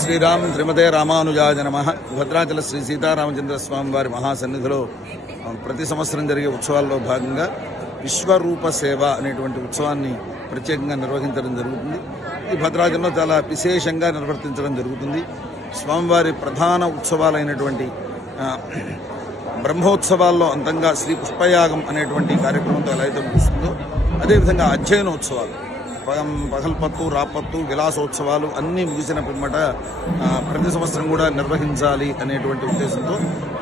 శ్రీరామ్ శ్రీమతే రామానుజాయ నమః. భద్రాచల శ్రీ సీతారామచంద్ర స్వామి వారి మహాసన్నిధిలో ప్రతి సంవత్సరం జరిగే ఉత్సవాల్లో భాగంగా విశ్వరూప సేవ అనేటువంటి ఉత్సవాన్ని ప్రత్యేకంగా నిర్వహించడం జరుగుతుంది. ఈ భద్రాచలంలో చాలా విశేషంగా నిర్వర్తించడం జరుగుతుంది. స్వామివారి ప్రధాన ఉత్సవాలైనటువంటి బ్రహ్మోత్సవాల్లో అంతంగా శ్రీ పుష్పయాగం అనేటువంటి కార్యక్రమంతో ఎలా అయితే ముగుస్తుందో అదేవిధంగా అధ్యయనోత్సవాలు, పగల్పత్తు, రాపత్తు, విలాసోత్సవాలు అన్నీ ముగిసిన పిమ్మట ప్రతి సంవత్సరం కూడా నిర్వహించాలి అనేటువంటి ఉద్దేశంతో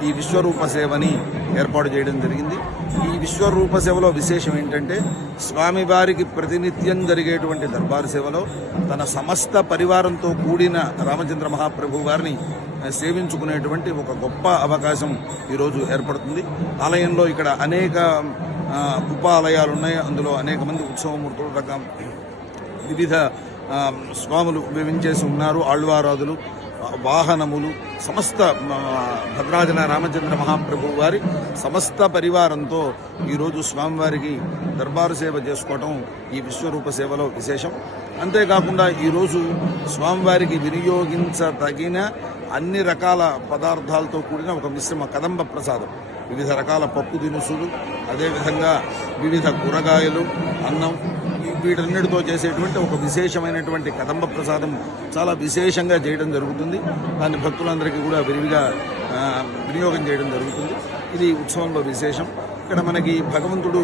ఈ విశ్వరూప సేవని ఏర్పాటు చేయడం జరిగింది. ఈ విశ్వరూప సేవలో విశేషం ఏంటంటే స్వామివారికి ప్రతినిత్యం జరిగేటువంటి దర్బారు సేవలో తన సమస్త పరివారంతో కూడిన రామచంద్ర మహాప్రభు వారిని సేవించుకునేటువంటి ఒక గొప్ప అవకాశం ఈరోజు ఏర్పడుతుంది. ఆలయంలో ఇక్కడ అనేక ఉపాలయాలు ఉన్నాయి. అందులో అనేక మంది ఉత్సవమూర్తులు వివిధ స్వాములు వివించేసి ఉన్నారు. ఆళ్వారాదులు, వాహనములు, సమస్త భద్రాచల రామచంద్ర మహాప్రభు వారి సమస్త పరివారంతో ఈరోజు స్వామివారికి దర్బారు సేవ చేసుకోవటం ఈ విశ్వరూప సేవలో విశేషం. అంతేకాకుండా ఈరోజు స్వామివారికి వినియోగించదగిన అన్ని రకాల పదార్థాలతో కూడిన ఒక మిశ్రమ కదంబ ప్రసాదం, వివిధ రకాల పప్పు దినుసులు, అదేవిధంగా వివిధ కూరగాయలు, అన్నం, వీటన్నిటితో చేసేటువంటి ఒక విశేషమైనటువంటి కదంబ ప్రసాదం చాలా విశేషంగా చేయడం జరుగుతుంది. దాన్ని భక్తులందరికీ కూడా విరివిగా వినియోగం చేయడం జరుగుతుంది. ఇది ఉత్సవంలో విశేషం. ఇక్కడ మనకి భగవంతుడు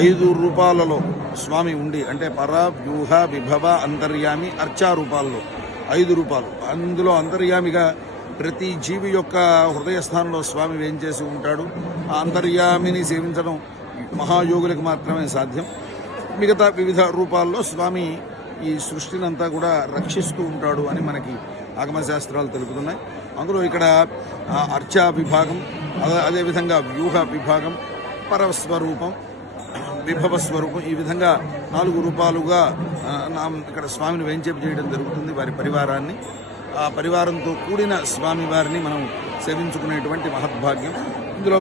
5 రూపాలలో స్వామి ఉండి, అంటే పర, వ్యూహ, విభవ, అంతర్యామి, అర్చా రూపాల్లో 5 రూపాలు. అందులో అంతర్యామిగా ప్రతి జీవి యొక్క హృదయస్థానంలో స్వామి వేంచేసి ఉంటాడు. ఆ అంతర్యామిని సేవించడం మహాయోగులకు మాత్రమే సాధ్యం. మిగతా వివిధ రూపాల్లో స్వామి ఈ సృష్టినంతా కూడా రక్షిస్తూ ఉంటాడు అని మనకి ఆగమశాస్త్రాలు తెలుపుతున్నాయి. అందులో ఇక్కడ అర్చా విభాగం, అదేవిధంగా వ్యూహ విభాగం, పరస్వరూపం, విభవ స్వరూపం, ఈ విధంగా 4 రూపాలుగా ఇక్కడ స్వామిని వేంచేపు చేయడం జరుగుతుంది. వారి పరివారాన్ని, ఆ పరివారంతో కూడిన స్వామి వారిని మనం సేవించుకునేటువంటి మహద్భాగ్యం.